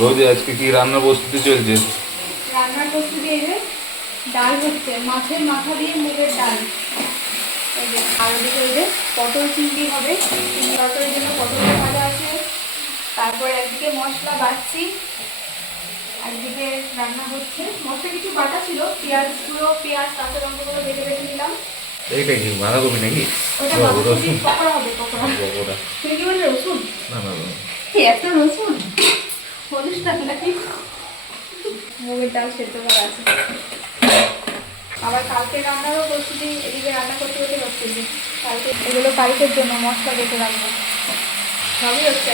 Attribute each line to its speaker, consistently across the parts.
Speaker 1: বৌদি আজকে কি রান্নার প্রস্তুতি চলছে?
Speaker 2: রান্নার প্রস্তুতি এই যে ডাল হচ্ছে মাছের মাথা দিয়ে মুগের ডাল। আর ওদিকে যে পটল চিংড়ি হবে চিংড়ি তরকারির জন্য পটল ভাজা আছে। তারপর একদিকে মশলা বাটছি একদিকে রান্না হচ্ছে। মশলা কিছু বাটা ছিল পেঁয়াজগুলো পেঁয়াজ কাঁচা লঙ্কাগুলো বেটে বেটে নিলাম।
Speaker 1: এইটা কি বাঁধাকপি নাকি?
Speaker 2: ওটা বাঁধাকপি
Speaker 1: রসুন।
Speaker 2: পকোড়া হবে পকোড়া।
Speaker 1: পকোড়া।
Speaker 2: তুমি কি বললে রসুন?
Speaker 1: না না না।
Speaker 2: এত রসুন? নাকি মুগের ডাল সেদ্ধ করা আছে। আবার কালকে রান্নারও প্রস্তুতি এদিকে রান্না করতে করতে হচ্ছে কালকে এগুলো পাইপের জন্য মশলা বেটে রাখব। সবই হচ্ছে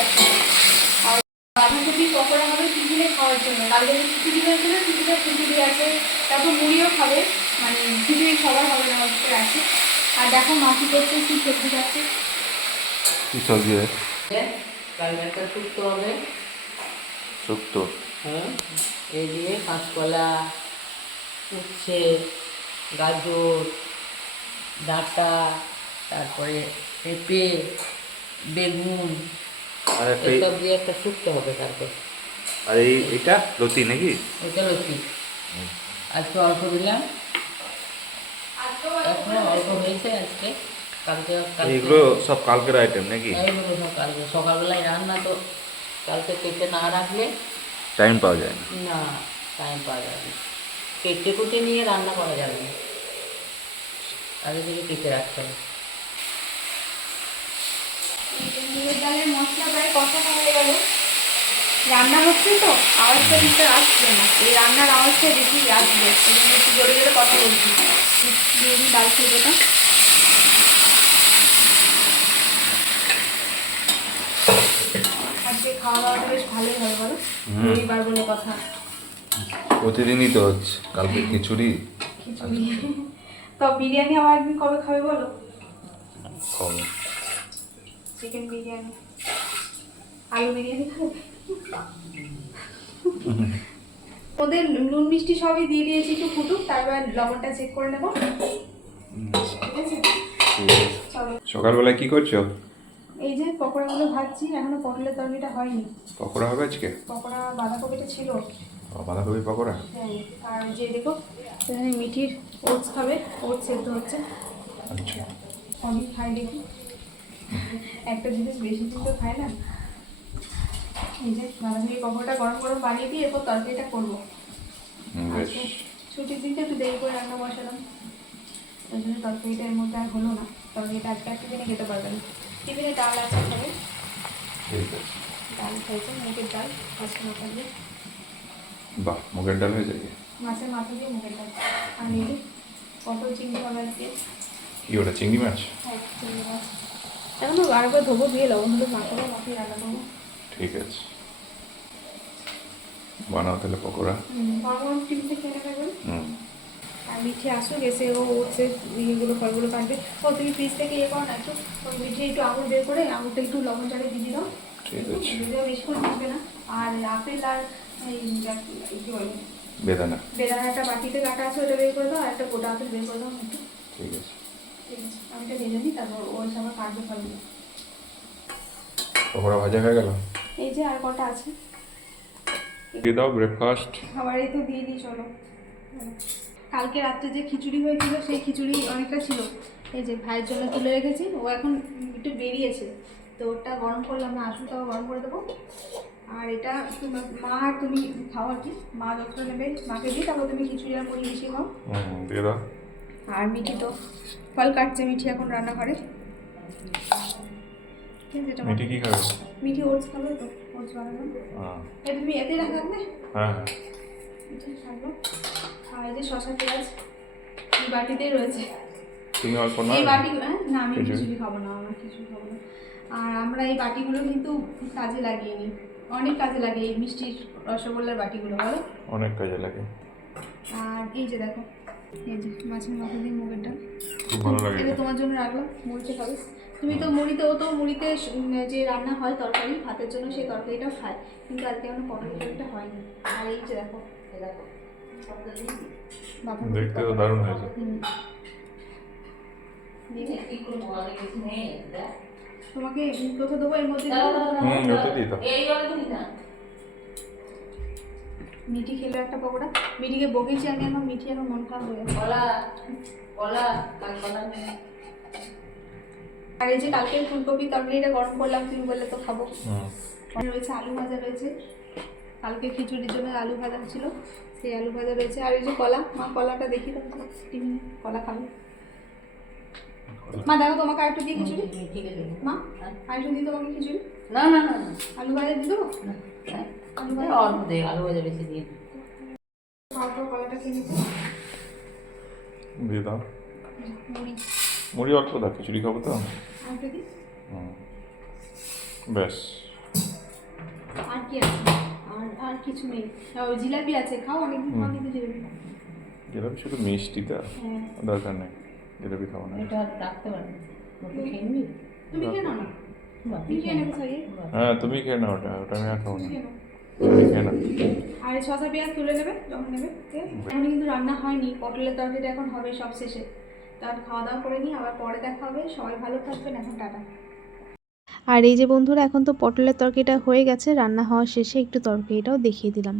Speaker 2: আর বাঁধাকপি পকোড়া হবে টিফিনে খাওয়ার জন্য। কালকে খিচুড়ি হয়েছিল খিচুড়িটা খিচুড়ি আছে। তারপর মুড়িও খাবে মানে খিচুড়ি সবার হবে না হচ্ছে আছে। আর দেখো মাছি করছে কি সবজি খাচ্ছে।
Speaker 1: কি সবজি
Speaker 3: কালকে একটা শুক্তো হবে।
Speaker 1: শুক্তো
Speaker 3: হ্যাঁ এই দিয়ে কাঁচকলা উচ্ছে গাজর ডাঁটা তারপরে পেঁপে বেগুন
Speaker 1: আর একটা এই-
Speaker 3: এসব দিয়ে একটা শুক্তো হবে তারপর।
Speaker 1: আর এই এটা? লতি নাকি?
Speaker 3: এটা লক্ষ্মী আজকে অল্প দিলাম। এখনও অল্প হয়েছে আজকে। কালকে কালকে
Speaker 1: এইগুলো সব কালকের আইটেম নাকি?
Speaker 3: এইগুলো সব কালকে। সকালবেলায় রান্না তো কালকে কেটে না রাখলে?
Speaker 1: টাইম পাওয়া যায় না।
Speaker 3: না টাইম পাওয়া যাবে না। কেটে কুটে নিয়ে রান্না করা যাবে না। আগে থেকে কেটে রাখতে হবে।
Speaker 2: ডালের মশলা প্রায় কষানো হয়ে গেল। রান্না হচ্ছে তো আওয়াজটা কিন্তু আসছে না। এই রান্নার আওয়াজটা বেশি আসবে। একটু জোরে জোরে কথা বলছি। ডাল সেদ্ধটা আজকে খাওয়া দাওয়াটা বেশ ভালোই হয় বলো? রবিবার বলে কথা।
Speaker 1: প্রতিদিনই তো হচ্ছে কালকে খিচুড়ি।
Speaker 2: খিচুড়ি। তো বিরিয়ানি আমার একদিন কবে খাবে বলো। চিকেন বিরিয়ানি। আলু বিরিয়ানি খাবে? ওদের নুন মিষ্টি সবই দিয়ে দিয়েছি একটু ফুটুক তারপর লবণটা চেক করে নেব। ঠিক আছে। চলো।
Speaker 1: সকালবেলায় কি করছ?
Speaker 2: এই যে পকোড়াগুলো ভাজছি এখনও পটলের তরকারিটা হয়নি।
Speaker 1: পকোড়া হবে আজকে?
Speaker 2: পকোড়া বাঁধাকপিটা ছিল।
Speaker 1: বাঁধাকপি পকোড়া?
Speaker 2: হ্যাঁ আর যে দেখো এখানে মিঠির ওটস খাবে ওটস সেদ্ধ হচ্ছে।
Speaker 1: আচ্ছা।
Speaker 2: অনেক খাই দেখি। একটা জিনিস বেশি দিন তো খায় না। এই যে বাঁধাকপি পকোড়াটা গরম গরম বানিয়ে দিয়ে এরপর তরকারিটা করব। ছুটির দিনটা একটু দেরি করে রান্না বসালাম। ওই জন্য তরকারিটা এর মধ্যে আর হলো না। তরকারিটা আজকে একটা দিনে খেতে পারবে না। টিফিনে ডাল আছে খাবে ডাল খাইছে মুগের ডাল মাছের মাথা দিয়ে।
Speaker 1: বাহ মুগের ডাল হয়ে যাবে
Speaker 2: মাছের মাথা দিয়ে মুগের ডাল। আর এই পটল চিংড়ি কলার দিয়ে।
Speaker 1: কি ওটা চিংড়ি মাছ?
Speaker 2: হ্যাঁ চিংড়ি মাছ। এখনও বারবার ধোবো দিয়ে লবণ হলুদ মাখাবো মাখিয়ে রান্না করব।
Speaker 1: ঠিক আছে। বানাও তাহলে পকোড়া। হুম।
Speaker 2: মিঠে আসুক এসে ও হচ্ছে ইয়েগুলো ফলগুলো কাটবে। ও তুমি ফ্রিজ থেকে ইয়ে করো না একটু ওই মিঠে একটু আঙুর বের করে আঙুরটা একটু লবণ চালে দিয়ে দাও। যদিও বেশিক্ষণ থাকবে না। আর আপেল আর কি
Speaker 1: বেদানা।
Speaker 2: বেদানাটা বাটিতে কাটা আছে ওটা বের করে দাও আর একটা গোটা আপেল বের করে দাও একটু।
Speaker 1: ঠিক আছে।
Speaker 2: ঠিক আছে আমি এটা ভেজে নিই তারপর ওই সময় কাটবে ফলগুলো।
Speaker 1: পকোড়া ভাজা হয়ে গেল?
Speaker 2: এই যে আর কটা আছে।
Speaker 1: দিয়ে দাও ব্রেকফাস্ট
Speaker 2: খাবার এই তো দিয়ে দিই চলো। কালকে রাত্রে যে খিচুড়ি হয়েছিল সেই খিচুড়ি অনেকটা ছিল। এই যে ভাইয়ের জন্য তুলে রেখেছি ও এখন একটু বেরিয়েছে। তো ওটা গরম করলাম না আসুন তাও গরম করে দেবো। আর এটা মা আর তুমি খাও আর কি? মা যতটা নেবে মাকে দিই তারপর তুমি খিচুড়ি আর মুড়ি মিশিয়ে খাও। আর মিঠি তো ফল কাটছে মিঠি এখন রান্না করে ঠিক আছে এটা
Speaker 1: কি খাবে?
Speaker 2: মিঠি ওটস খাবে তো ওটস বানানো
Speaker 1: হ্যাঁ
Speaker 2: এ তুমি এতে রাখা থাকবে
Speaker 1: হ্যাঁ হ্যাঁ।
Speaker 2: মিঠি আর এই যে শশা পেঁয়াজ এই বাটিতেই রয়েছে।
Speaker 1: তুমি অল্প না
Speaker 2: এই বাটি হ্যাঁ না আমি
Speaker 1: খিচুড়ি?
Speaker 2: খিচুড়ি খাব না আমার খিচুড়ি খাব না। আর আমরা এই বাটিগুলো কিন্তু কাজে লাগিয়ে নিই। অনেক কাজে লাগে এই মিষ্টির রসগোল্লার বাটিগুলো বলো।
Speaker 1: অনেক কাজে লাগে।
Speaker 2: আর এই যে দেখো এই যে মাছের মাথা দিয়ে মুগের ডাল।
Speaker 1: খুব ভালো লাগে
Speaker 2: এটা। তোমার জন্য রাখলাম মুড়িতে খাবে। তুমি তো মুড়িতে ও তো মুড়িতে যে রান্না হয় তরকারি ভাতের জন্য সেই তরকারিটা খায়। কিন্তু আজকে এখনও পটল তরকারিটা হয়নি। আর এই যে দেখো দেখো।
Speaker 1: দেখতে তো দারুণ হয়েছে।
Speaker 2: তোমাকে দেবো এর মধ্যে
Speaker 1: হুম ওতে
Speaker 3: এই গলে
Speaker 2: মিঠি খেলো একটা পকোড়া। মিঠিকে বকেছি আমি আমার মিঠি এখন মন খারাপ হয়ে গেছে।
Speaker 3: কলা কলা কলা
Speaker 2: আর এই যে কালকে ফুলকপি তরকারিটা গরম করলাম তুমি বললে তো খাব। রয়েছে আলু ভাজা রয়েছে। কালকে খিচুড়ির জন্য আলু ভাজা ছিল। সেই আলু ভাজা রয়েছে। আর এই যে কলা মা কলাটা দেখি তো টিফিনে কলা খাবে। মা দেখো তোমাকে আরেকটু দিই খিচুড়ি। মা আরেকটু দিই তোমাকে খিচুড়ি।
Speaker 3: না না না না।
Speaker 2: আলু ভাজা দিয়ে দেবো?
Speaker 3: হ্যাঁ।
Speaker 2: আলু ভাজা
Speaker 3: অল্প দে আলু ভাজা বেশি দিয়ে
Speaker 2: খাওয়ার কলাটা খেয়ে নিচ্ছি
Speaker 1: দিয়ে দাও।
Speaker 2: মুড়ি।
Speaker 1: মুড়ি অল্প দাও খিচুড়ি খাব তো। ব্যাস।
Speaker 2: আর কি আছে? আর কিছু নেই। ওই জিলাপি আছে খাও অনেকদিন খাও কিন্তু জিলাপি।
Speaker 1: জিলাপি শুধু মিষ্টিটা
Speaker 2: হ্যাঁ।
Speaker 1: দরকার নেই জিলাপি খাব না।
Speaker 3: এটা রাখতে পারবি
Speaker 2: তুমি খেয়ে নাও না? তুমি খেয়ে নেবে
Speaker 1: হ্যাঁ তুমি খেয়ে নাও ওটা ওটা আমি আর খাব না।
Speaker 2: আর শসা পেঁয়াজ তুলে নেবে যখন নেবে এখন কিন্তু রান্না হয়নি পটলের তরকারিটা এখন হবে সব শেষে। তার খাওয়া দাওয়া করে নিই আবার পরে দেখা হবে। সবাই ভালো থাকবেন এখন টাটা।
Speaker 4: আর এই যে বন্ধুরা, এখন তো পটলের তরকারিটা হয়ে গেছে, রান্না হওয়া শেষে একটু তরকারিটাও দেখিয়ে দিলাম।